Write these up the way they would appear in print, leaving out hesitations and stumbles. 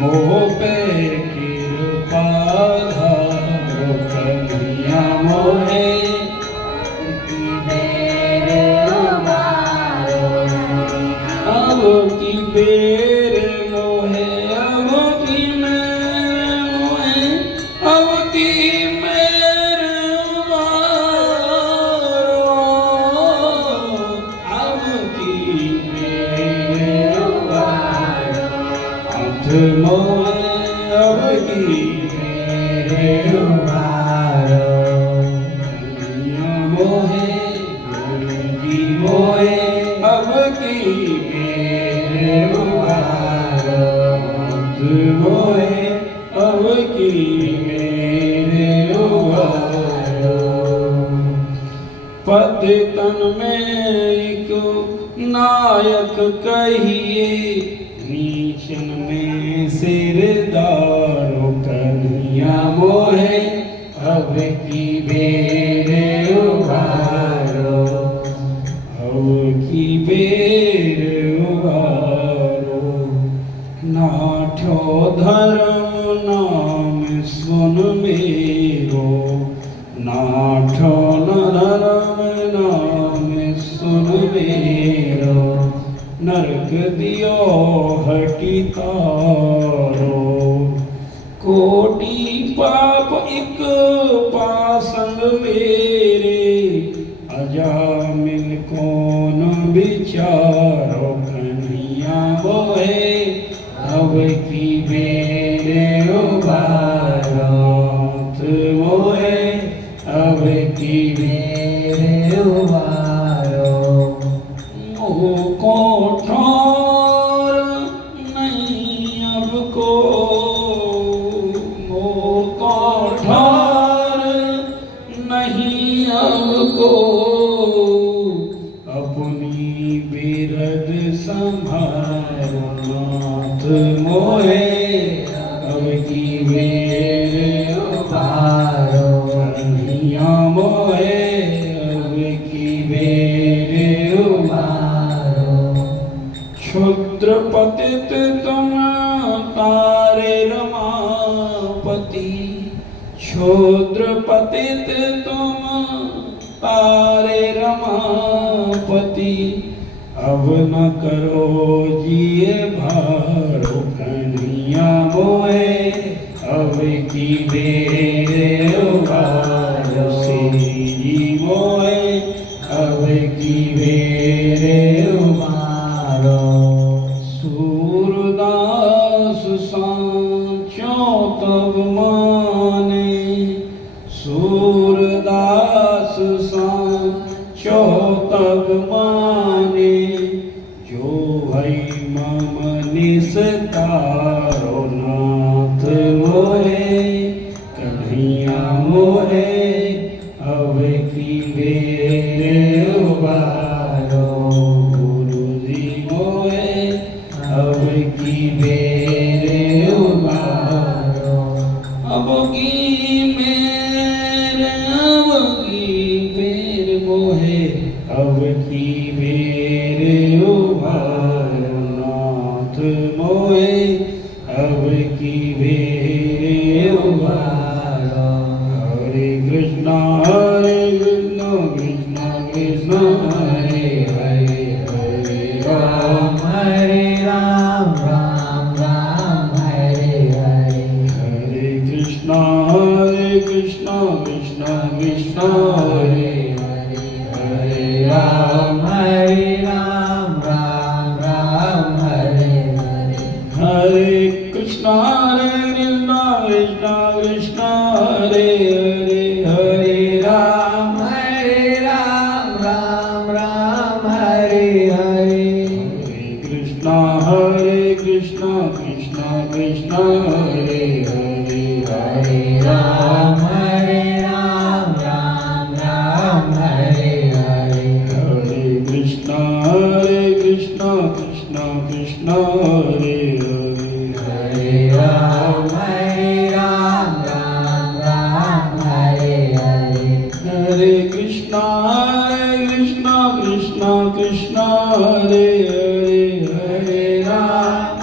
मोह पे कृपा अब की बेर मोहे, अब की मेर मोहे, अब की मेर मारो, अब की मेर मारो, हाथ मोहे अब की मेर मारो, दुनिया मोहे जिंदगी मोहे अब की मेर मारो, हाथ मोहे अब की मेर मारो। पतितन में एक नायक कहिए, नीचन में सिरदारो, कन्हैया मोहे अब की बेर उबारो, अब की बेर उबारो। नाठो धर्म नाम सुन मेरो, नाठो धर्म नाम सुन मेरो, नरक दियो हटी तारो, कोटि पाप एक पासंग मेरे, अजामिल कौन विचारो, कन्हैया मोहे अब की बेर उबारो, हाथ मोहे अब की बेर उबारो। मोह को ठौर नहीं अब को, मोह को ठौर नहीं अब को, अपनी बिरद संभारो, नाथ मोहे अब की बेर उबारो, कन्हैया मोहे अब की बेर उबारो। क्षुद्र पतित तुम तारे रमापति, क्षुद्र पतित तुम तारे रमापति, अब न करो जिए भारो, कन्हैया मोहे अब की बेर उबारो, श्री मोहे अब की बेर उबारो। सूरदास सांचो तब माने, सूरदास सांचो तब माने, जो है मम निस्तारो, नाथ मोहे कन्हैया मोहे अब की बेर उबारो, गुरु जी मोहे अब की बेर उबारो, अब की मेर अब की बेर मोहे अब की बेर उबारो, नाथ मोहे अब की बेर उबारो। हरे कृष्णा कृष्णा कृष्णा हरे हरे, हरे राम राम राम हरे हरे, हरे कृष्णा कृष्णा कृष्णा हरे हरे, हरे राम राम राम हरे हरे, हरे कृष्णा कृष्णा कृष्णा हरे हरे, हरे राम राम हरे हरे, हरे कृष्णा कृष्णा कृष्णा हरे हरे, हरे राम राम हरे हरे, हरे कृष्णा कृष्णा कृष्णा हरे हरे, हरे राम राम हरे हरे, हरे कृष्णा कृष्णा कृष्णा हरे हरे, हरे राम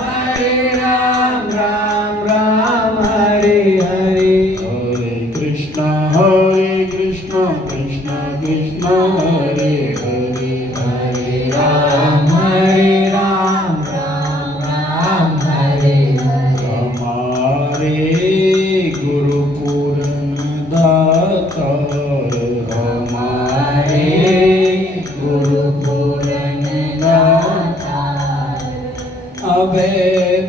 राम हरे हरे, हरे कृष्णा कृष्णा कृष्णा हरे हरे, हरे राम अभय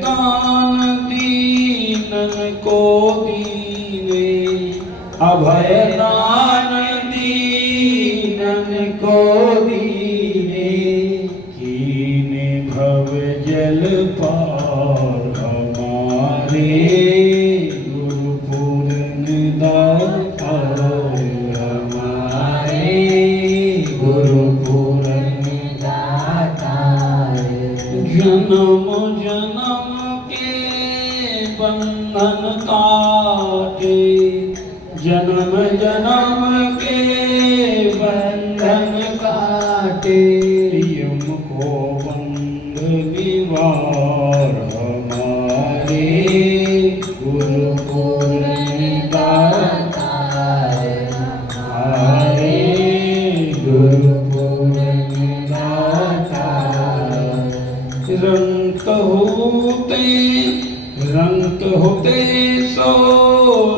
दान दीनन को दीने, अभय दान दीनन को दीने, कीने भव जल पार हमारे, गुरु पूरन दाता हमारे, गुरु पूरन दाता। जन्म जन्म के बंधन काटे, जन्म जन्म के बंधन काटे, यम को बंध निवार हमारे, गुरु पूरन दाता हमारे, गुरु पूरन दाता। रंक होते सो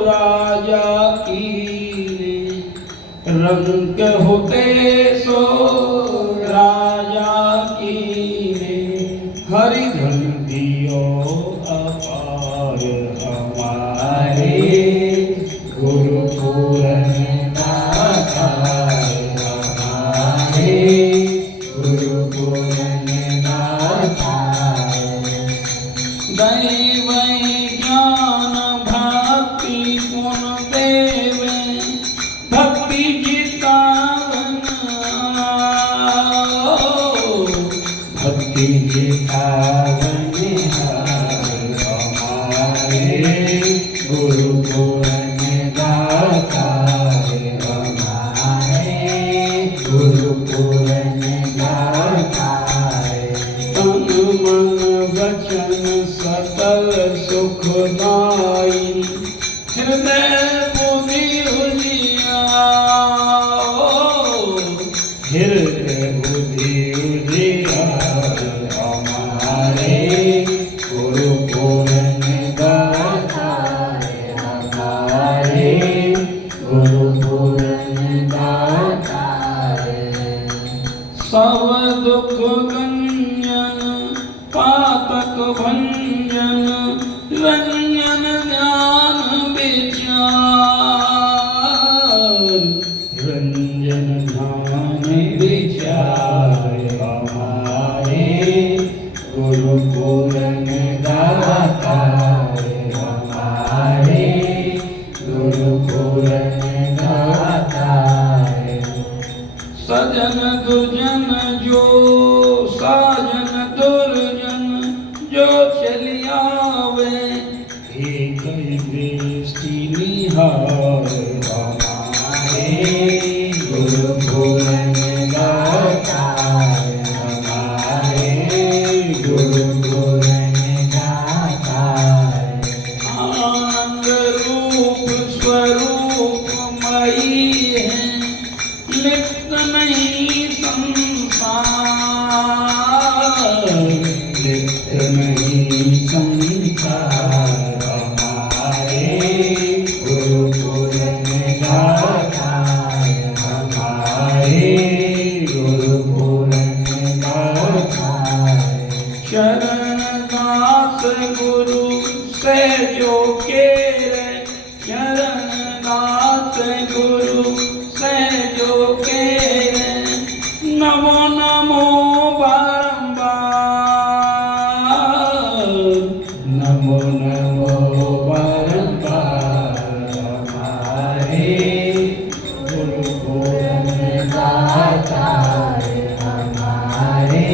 राजा कीने, रंक होते सो राजा कीने, हरि धन दियो अपार हमारे, गुरु पूरन दाता हमारे, गुरु पूरन दाता। दैव ज्ञान भक्ति गुण देवे, भक्ति जितावन, भक्ति जितावन हमारे, गुरु पूरन दाता हमारे, गुरु पूरन दाता। तन मन वचन सकल सुखदाई, हृदय बुद्धि उजियार, हृदय बुद्धि उजियार हमारे, गुरु पूरन दाता हमारे, गुरु पूरन दाता। सब दुख गंजन पातक भंजन, रंजन ज्ञान विचार, रंजन ज्ञान विचार हमारे, गुरु पूरन दाता हमारे, गुरु पूरन दाता। सजन दुर्जन जो साजन दुर्जन, जो चलियावे एक दृष्टि निहार हमारे, गुरु पूरन दाता हमारे, गुरु पूरन दाता। आनंद रूप स्वरूप मई है, लिप्त नहीं संसार, लिप्त नहीं संसार हमारे, गुरु पूरन दाता हमारे, गुरु पूरन दाता। शरण दास गुरु से जो केरे, शरण दास गुरु से जो केरे, नमो नमो बारंबार, नमो नमो बारंबार हमारे, गुरु पूरन दाता हमारे,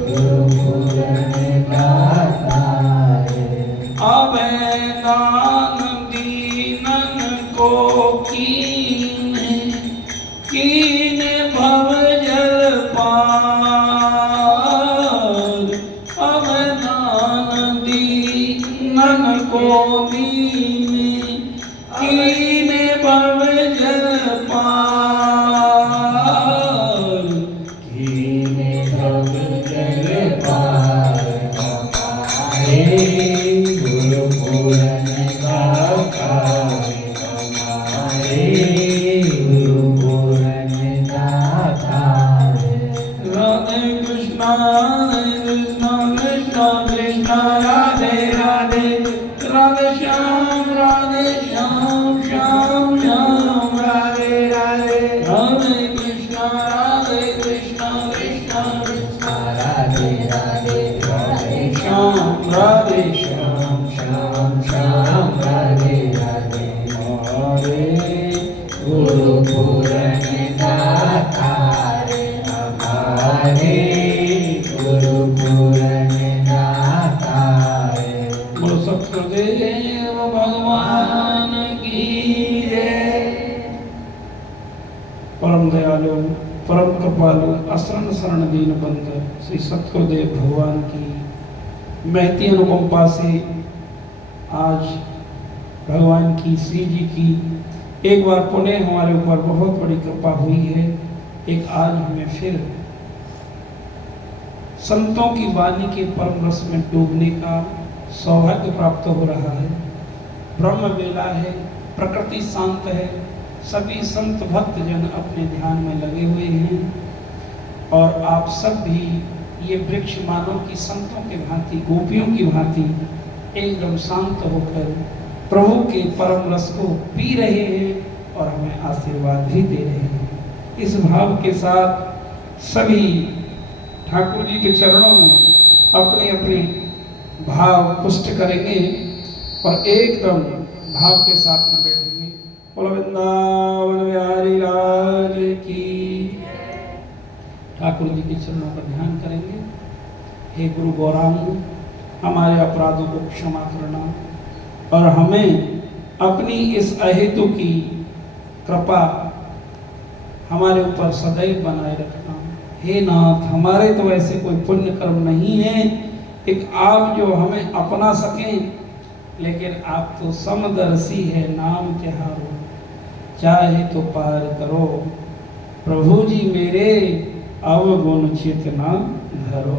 गुरु पूरन दाता। अभय दान दीनन को कीने, कीने भव जल पार, अभय दान दीनन को दीने, कीने भव जल पार, कीने भव जल पार हमारे, गुरु पूरन दाता हमारे, गुरु पूरन दाता। राधे कृष्णा कृष्ण कृष्ण श्याम राधे श्याम श्याम श्याम राधे राधे हमारे गुरु पूरन दाता रे हमारे गुरु पूरन दाता रे। बोलो सतगुरुदेव भगवान की जय। परम दयालु परम कृपालु असरण शरण दीन बंधु श्री सतगुरुदेव भगवान की महती अनुकंपा से आज भगवान की श्री जी की एक बार पुनः हमारे ऊपर बहुत बड़ी कृपा हुई है। एक आज हमें फिर संतों की वाणी के परम रस में डूबने का सौभाग्य प्राप्त हो रहा है। ब्रह्म बेला है, प्रकृति शांत है, सभी संत भक्त जन अपने ध्यान में लगे हुए हैं और आप सब भी ये वृक्ष मानव की संतों के भांति गोपियों की भांति एकदम शांत होकर प्रभु के परम रस को पी रहे हैं और हमें आशीर्वाद भी दे रहे हैं। इस भाव के साथ सभी ठाकुर जी के चरणों में अपने अपने भाव पुष्ट करेंगे और एकदम भाव के साथ में बैठेंगे। बोलो वृंदावन बिहारी लाल की। ठाकुर जी के चरणों पर ध्यान करेंगे। हे गुरु गौरांग, हमारे अपराधों को क्षमा करना और हमें अपनी इस अहेतु की कृपा हमारे ऊपर सदैव बनाए रखना। हे नाथ, हमारे तो ऐसे कोई पुण्य कर्म नहीं है एक आप जो हमें अपना सकें, लेकिन आप तो समदर्शी है, नाम त्योहारो चाहे तो पार करो। प्रभु जी मेरे अवगुण चेतना धरो।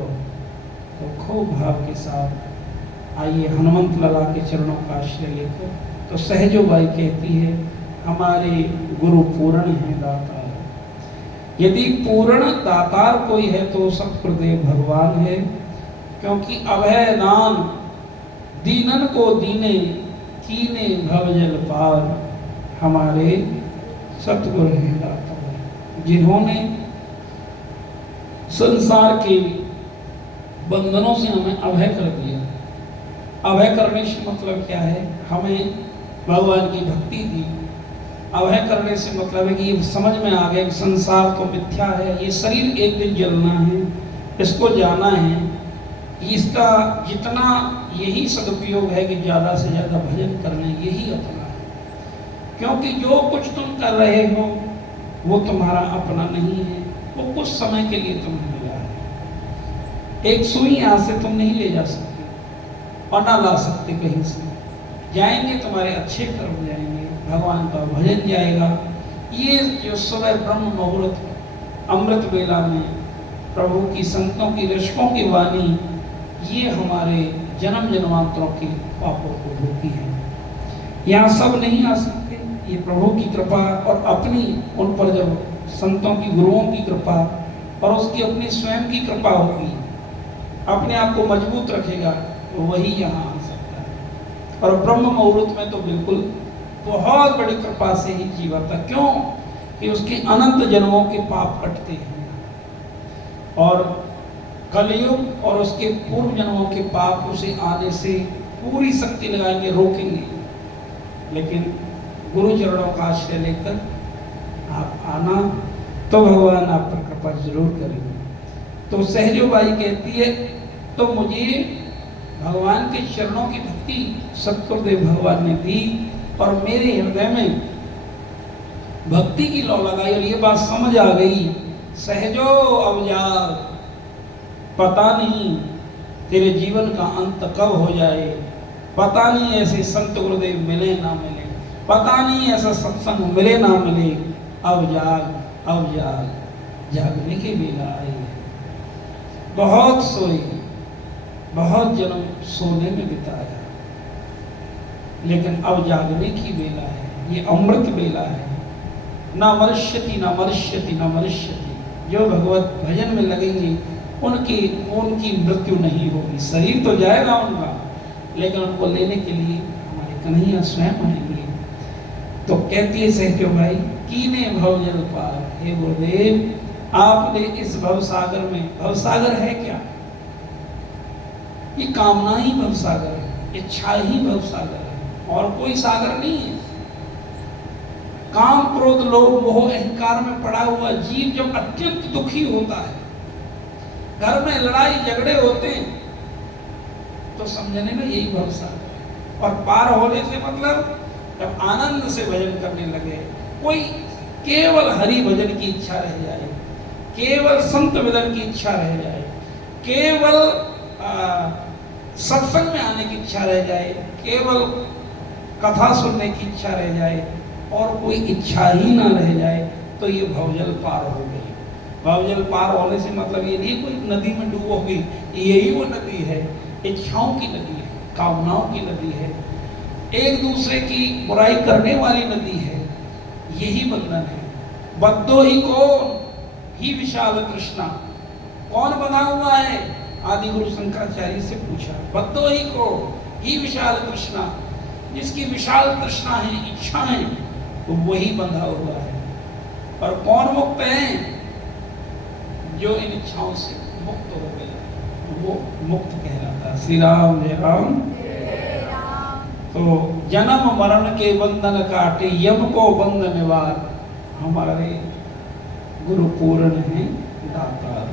तो खूब भाव के साथ आइए हनुमंत लला के चरणों का आश्रय लेकर। तो सहजो बाई कहती है हमारे गुरु पूर्ण है दातार। यदि पूर्ण दातार कोई है तो सतगुरुदेव भगवान है, क्योंकि अभय दान दीनन को दीने कीने भवजल पार। हमारे सतगुरु हैं दातार, जिन्होंने संसार के बंधनों से हमें अभय कर दिया। अभय करने से मतलब क्या है? हमें भगवान की भक्ति दी। अभय करने से मतलब है कि ये समझ में आ गया कि संसार तो मिथ्या है, ये शरीर एक दिन जलना है, इसको जाना है। इसका जितना यही सदुपयोग है कि ज़्यादा से ज़्यादा भजन करना, यही अपना है। क्योंकि जो कुछ तुम कर रहे हो वो तुम्हारा अपना नहीं है, वो कुछ समय के लिए तुम्हें मिला है। एक सुई यहाँ से तुम नहीं ले जा सकते और ना ला सकते कहीं से। जाएंगे तुम्हारे अच्छे कर्म जाएंगे, भगवान का भजन जाएगा। ये जो सुबह ब्रह्म मुहूर्त अमृत वेला में प्रभु की संतों की रशकों की वाणी, ये हमारे जन्म जन्मांतरों के पापों को धोती है। यहाँ सब नहीं आ सकते, ये प्रभु की कृपा और अपनी उन पर जब संतों की गुरुओं की कृपा और उसकी अपनी स्वयं की कृपा होगी, अपने आप को मजबूत रखेगा तो वही यहाँ आ सकता है। और ब्रह्म मुहूर्त में तो बिल्कुल बहुत बड़ी कृपा से ही जीवता। क्यों? कि उसके अनंत जन्मों के पाप कटते हैं और कलयुग और उसके पूर्व जन्मों के पाप उसे आने से पूरी शक्ति लगाएंगे, रोकेंगे। लेकिन गुरु चरणों का आश्रय लेकर आप आना तो भगवान आप पर कृपा जरूर करेंगे। तो सहजो बाई कहती है तो मुझे भगवान के चरणों की भक्ति सतगुरुदेव भगवान ने दी और मेरे हृदय में भक्ति की लौ लगाई और ये बात समझ आ गई, सहजो अब यार पता नहीं तेरे जीवन का अंत कब हो जाए, पता नहीं ऐसे संत गुरुदेव मिले ना मिले, पता नहीं ऐसा सत्संग मिले ना मिले। अब जाग, अब जाग, जागने की बेला आई है। बहुत सोए, बहुत जन्म सोने में बिताया, लेकिन अब जागने की बेला है। ये अमृत बेला है। ना मनुष्यति ना मनुष्यति ना मनुष्यति। जो भगवत भजन में लगेंगे उनकी मृत्यु नहीं होगी। शरीर तो जाएगा उनका, लेकिन उनको लेने के लिए हमारे कन्हैया स्वयं आएंगे। तो कहती है सहजो भाई कीने भवजल पार। हे गुरुदेव, आपने इस भवसागर में, भवसागर है क्या? ये कामना ही भवसागर है, इच्छा ही भवसागर है, और कोई सागर नहीं है। काम क्रोध लोभ मोह अहंकार में पड़ा हुआ जीव जब अत्यंत दुखी होता है, घर में लड़ाई झगड़े होते हैं, तो समझने में यही भवसागर है। और पार होने से मतलब जब आनंद से भजन करने लगे, कोई केवल हरि भजन की इच्छा रह जाए, केवल संत विदन की इच्छा रह जाए, केवल सत्संग में आने की इच्छा रह जाए, केवल कथा सुनने की इच्छा रह जाए, और कोई इच्छा ही ना रह जाए, तो ये भवजल पार हो गई। भवजल पार होने से मतलब ये नहीं कोई नदी में डूबोगी, यही वो नदी है, इच्छाओं की नदी है, कामनाओं की नदी है, एक दूसरे की बुराई करने वाली नदी है, यही बंधन है। बद्धो ही कौन ही विशाल तृष्णा, कौन बना हुआ है? आदि गुरु शंकराचार्य से पूछा, बद्धो ही को ही विशाल तृष्णा, जिसकी विशाल तृष्णा है, इच्छाएं, तो वही बंधा हुआ है। और कौन मुक्त है? जो इन इच्छाओं से मुक्त हो गया, वो मुक्त कहलाता। श्री राम जय राम। तो जन्म मरण के बंधन काटे, यम को बंध निवार, हमारे गुरु पूर्ण हैं दातार।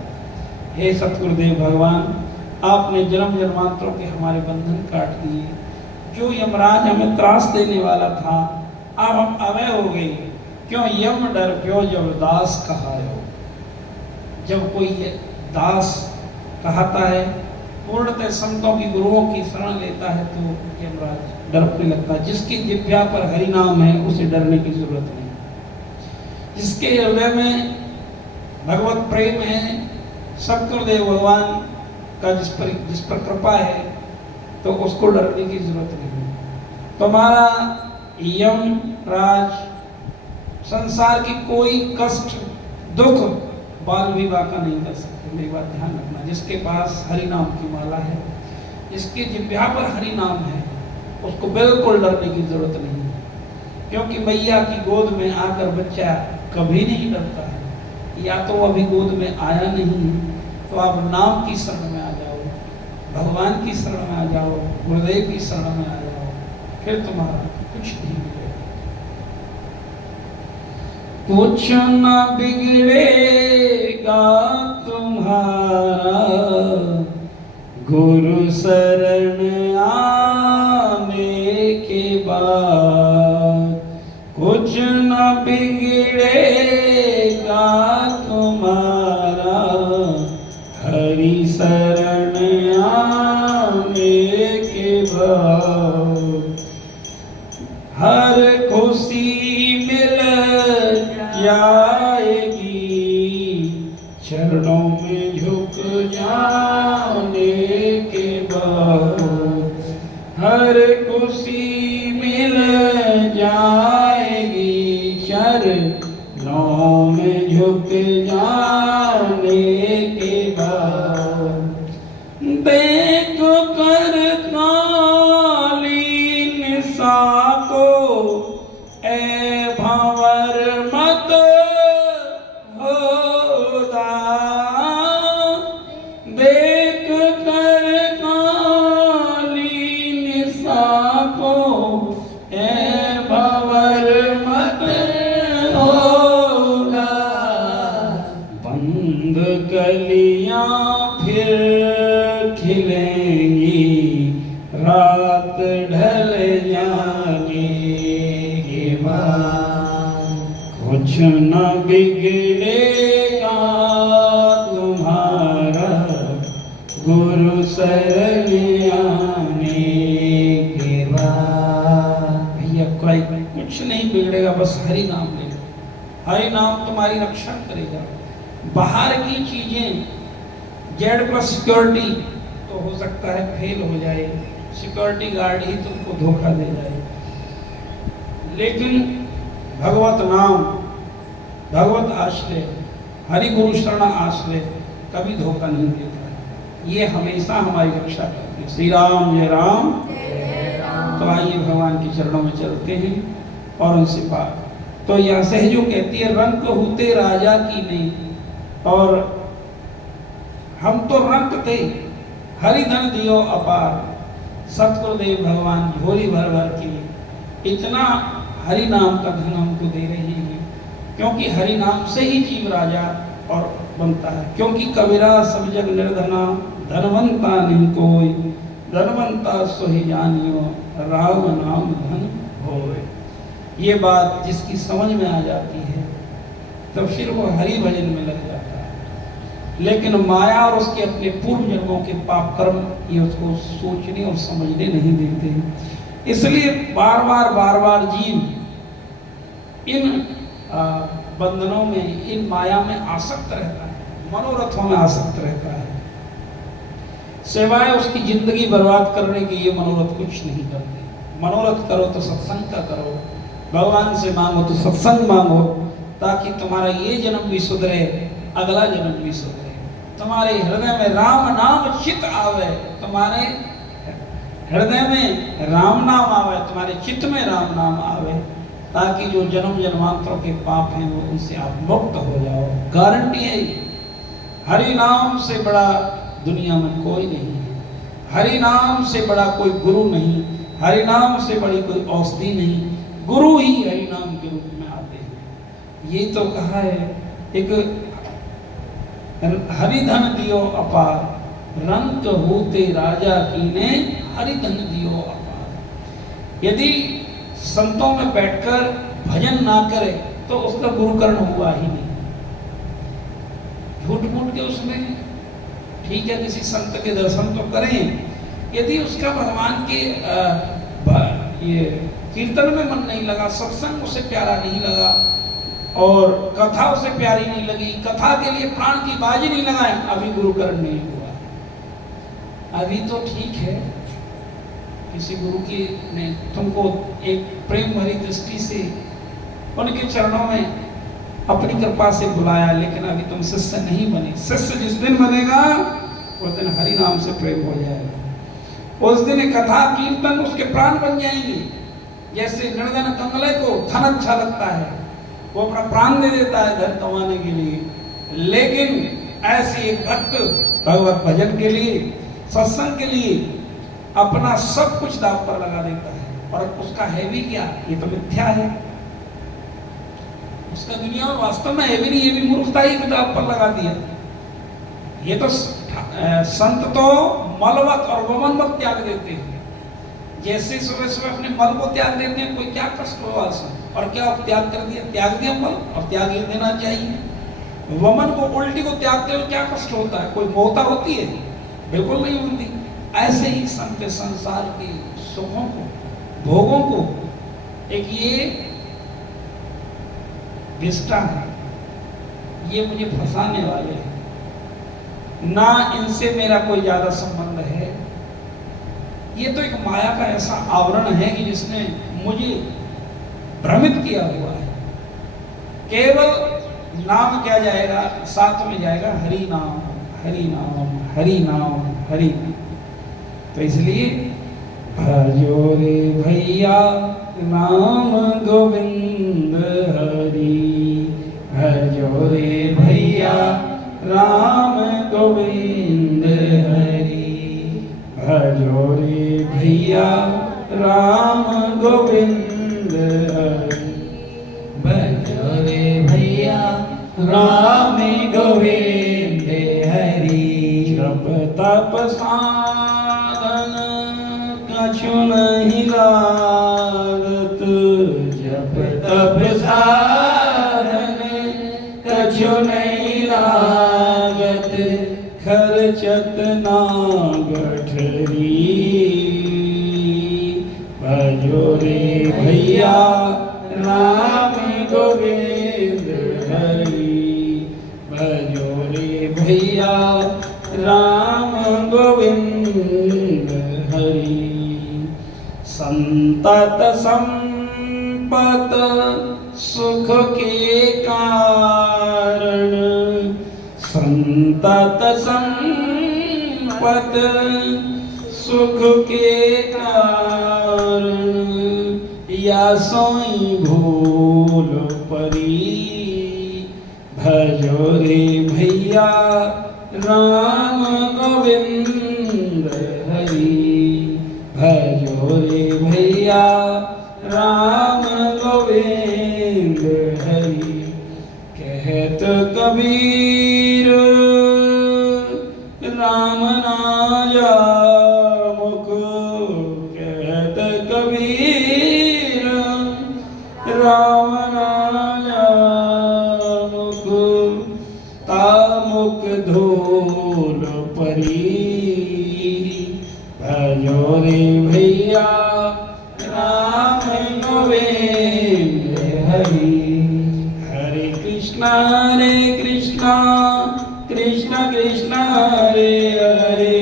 हे सतगुरुदेव भगवान, आपने जन्म जन्मांतरों के हमारे बंधन काट दिए। जो यमराज हमें त्रास देने वाला था, अब हम अवय हो गए। क्यों यम डर प्यो जब दास कहायो। जब कोई दास कहता है, पूर्णतः संतों की गुरुओं की शरण लेता है, तो यमराज डरने लगता है। जिसकी जिह्वा पर हरि नाम है, उसे डरने की जरूरत नहीं। जिसके हृदय में भगवत प्रेम है, सतगुरुदेव भगवान का जिस पर कृपा है, तो उसको डरने की जरूरत नहीं। तुम्हारा यम राज संसार की कोई कष्ट दुख बाल विवाह का नहीं कर सकते। मेरी बात ध्यान रखना। जिसके पास हरि नाम की माला है, जिसके जिह्वा पर हरि नाम है, उसको बिल्कुल डरने की जरूरत नहीं है। क्योंकि मैया की गोद में आकर बच्चा कभी नहीं डरता है। या तो अभी गोद में आया नहीं है, तो आप नाम की शरण में आ जाओ, भगवान की शरण में आ जाओ, गुरुदेव की शरण में आ जाओ, फिर तुम्हारा कुछ नहीं मिलेगा। कुछ न बिगड़ेगा तुम्हारा गुरु शरण आने के बाद। कुछ न बिगड़ेगा तुम्हारा हरि शरण आने के बाद। हर खुशी मिल जाएगी चरणों में झुक जाने के बाद। हर खुशी मिल जाएगी चरणों में झुक जाने के बाद। देख कर कालीन सा को ए भंवर मत होदा। देख कर कालीन सा को ए भंवर मत होगा। बंद कलियां फिर खिलेंगी, रात ढल जाने के बाद। कुछ न बिगड़ेगा तुम्हारा गुरु शरण आने के बाद। भैया कोई कुछ नहीं बिगड़ेगा, बस हरि नाम ले लो। हरि नाम तुम्हारी रक्षा करेगा। बाहर की चीजें Z+ सिक्योरिटी तो हो सकता है फेल हो जाए, सिक्योरिटी गार्ड ही तुमको धोखा दे जाए, लेकिन भगवत नाम, भगवत आश्रय, हरि गुरु शरण आश्रय कभी धोखा नहीं देता है। ये हमेशा हमारी रक्षा करते हैं। श्री राम जय राम। तो आइए भगवान के चरणों में चलते हैं और उनसे बात। तो यहाँ सहजो कहती है, रंक होते राजा की नहीं। और हम तो रंक थे, हरि धन दियो अपार, सतगुरुदेव भगवान झोली भर भर के इतना हरि नाम का धन हमको दे रहे हैं, क्योंकि हरि नाम से ही जीव राजा और बनता है। क्योंकि कबीरा सब जग निर्धना, धनवंता नहीं कोई, धनवंता सोहि जानियो, राम नाम धन होए। ये बात जिसकी समझ में आ जाती है तो फिर वो हरि भजन में लग जाता है। लेकिन माया और उसके अपने पूर्व जन्मों के पाप कर्म ये उसको सोचने और समझने नहीं देते। इसलिए बार बार जीव इन बंधनों में, इन माया में आसक्त रहता है, मनोरथों में आसक्त रहता है। सिवाय उसकी जिंदगी बर्बाद करने के ये मनोरथ कुछ नहीं करते। मनोरथ करो तो सत्संग का करो, भगवान से मांगो तो सत्संग मांगो, ताकि तुम्हारा ये जन्म भी सुधरे, अगला जन्म भी सुधरे, तुम्हारे हृदय में राम नाम चित आवे, तुम्हारे हृदय में राम नाम आवे, तुम्हारे चित्त में राम नाम आवे, ताकि जो जन्म जन्मांतरों के पाप हैं वो उनसे आप मुक्त हो जाओ। गारंटी है ये। हरि नाम से बड़ा दुनिया में कोई नहीं है, हरि नाम से बड़ा कोई गुरु नहीं, हरि नाम से बड़ी कोई औषधि नहीं, गुरु ही हरि नाम के रूप में आते हैं। ये तो कहा है, एक हरि धन दियो अपार, रंक होते राजा कीने, हरि धन दियो अपार। यदि संतों में बैठकर भजन ना करे तो उसका गुरुकर्ण हुआ ही नहीं। झूठ मूठ के उसमें ठीक है, किसी संत के दर्शन तो करें, यदि उसका भगवान के ये कीर्तन में मन नहीं लगा, सत्संग उसे प्यारा नहीं लगा और कथा उसे प्यारी नहीं लगी, कथा के लिए प्राण की बाजी नहीं लगाए, अभी गुरुकर्ण नहीं हुआ। अभी तो ठीक है, किसी गुरु की ने तुमको एक प्रेम भरी दृष्टि से उनके चरणों में अपनी कृपा से बुलाया, लेकिन अभी तुम शिष्य नहीं बने। शिष्य जिस दिन बनेगा उस दिन हरि नाम से प्रेम हो जाएगा, उस दिन कथा कीर्तन उसके प्राण बन जाएंगे। जैसे निर्धन कमले को धन अच्छा लगता है, वो अपना प्राण दे देता है धन कमाने के लिए, लेकिन ऐसे एक भक्त भगवत भजन के लिए, सत्संग के लिए अपना सब कुछ दांव पर लगा देता है। और उसका है भी क्या? ये तो मिथ्या है, उसका दुनिया में वास्तव में है भी नहीं, ये भी मूर्खता ही दांव पर लगा दिया। ये तो संत तो मलवत और वमनवत त्याग देते हैं। जैसे सुबह सुबह अपने मल को त्याग देते हैं, कोई क्या कष्ट हुआ और क्या त्याग कर दिया, त्याग दिया मल, और त्याग ही देना चाहिए। वमन को, उल्टी को त्यागते हुए क्या कष्ट होता है? कोई मौता होती है? बिल्कुल नहीं होती। ऐसे ही संत संसार के सुखों को, भोगों को, एक ये विष्टा है, ये मुझे फंसाने वाले हैं, ना इनसे मेरा कोई ज्यादा संबंध है। ये तो एक माया का ऐसा आवरण है कि जिसने मुझे भ्रमित किया हुआ है। केवल नाम क्या जाएगा, साथ में जाएगा हरि नाम, हरि नाम, हरि नाम, हरि। तो इसलिए भजो रे भैया राम गोविंद हरि, भजो रे भैया राम गोविंद हरि, भजो रे भैया राम गोविंद हरि, भजो रे भैया राम गोविंद हरि। जप तप साधन कछु नहीं लागत, जप तप साधन कछु नहीं लागत, खर्चत ना गठरी। भजो रे भैया राम गोविंद हरि, भजो रे भैया राम गोविंद हरि। संतत संपत सुख के कारण, संतत संपत सुख के कारण, या सोई भूल परी। भजो रे भैया राम गोविंद हरि भजो रे भैया राम गोविंद हरि। कहत कबीर राम ना जा मुख, कहत कबीर राम ना जा मुख, तामुक धूल परी भजो रे भैया राम गोविंद हरि। हरे कृष्णा कृष्ण कृष्ण हरे हरे,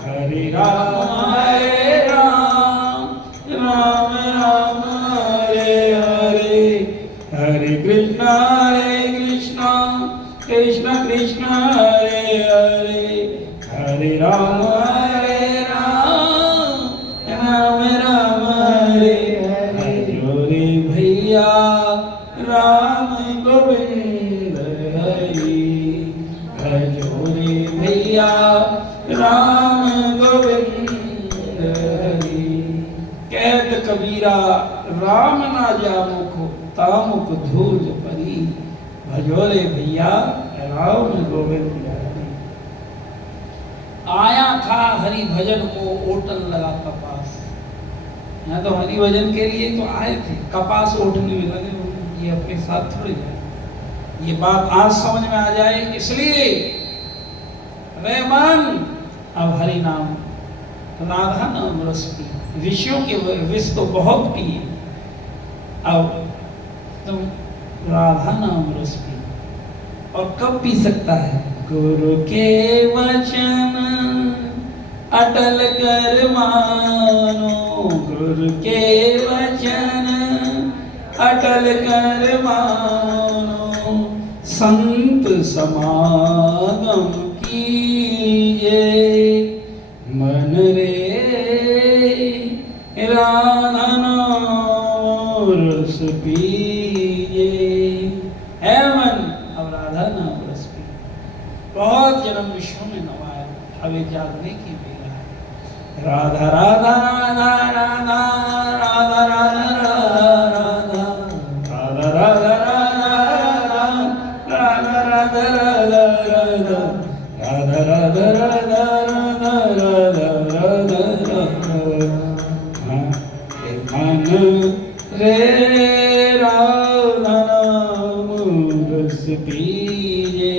हरे राम राम राम हरे हरे। हरे कृष्ण कृष्ण कृष्ण हरे हरे, हरे राम राम राम हरे हरे। भजो रे भैया राम गोविंद हरि भजो रे भैया राम गोविंद हरि। कहत कबीरा राम ना जा मुख, तामुक धूल परी भजो रे भैया राम गोविंद हरि। आया था हरि भजन को ओटन लगा कपास। यहाँ तो हरि भजन के लिए तो आए थे, कपास ओटने में लगे, ये अपने साथ थोड़ी जाए। ये बात आज समझ में आ जाए, इसलिए रे मन अब हरि नाम राधा नाम रस पी। विषयों के विष तो बहुत पिए, अब तुम राधा नाम रस पी। और कब पी सकता है? गुरु के वचन अटल कर मानो, गुरु के वचन अटल कर मानो। संत समागम कीजे मन रे राधा नाम रस पीजे। है मन अब राधा नाम रस पी। बहुत जन्म विश्व में नवाया, अब ये जागने की बेला है। राधा राधा राधा राधा राधा राधा राधा राधा राधा राधा राधा राधा राधा मन रे राधा नाम रस पीजे,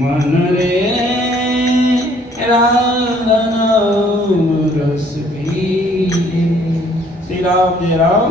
मन रे राधा नाम रस पीजे। श्री राम जय राम।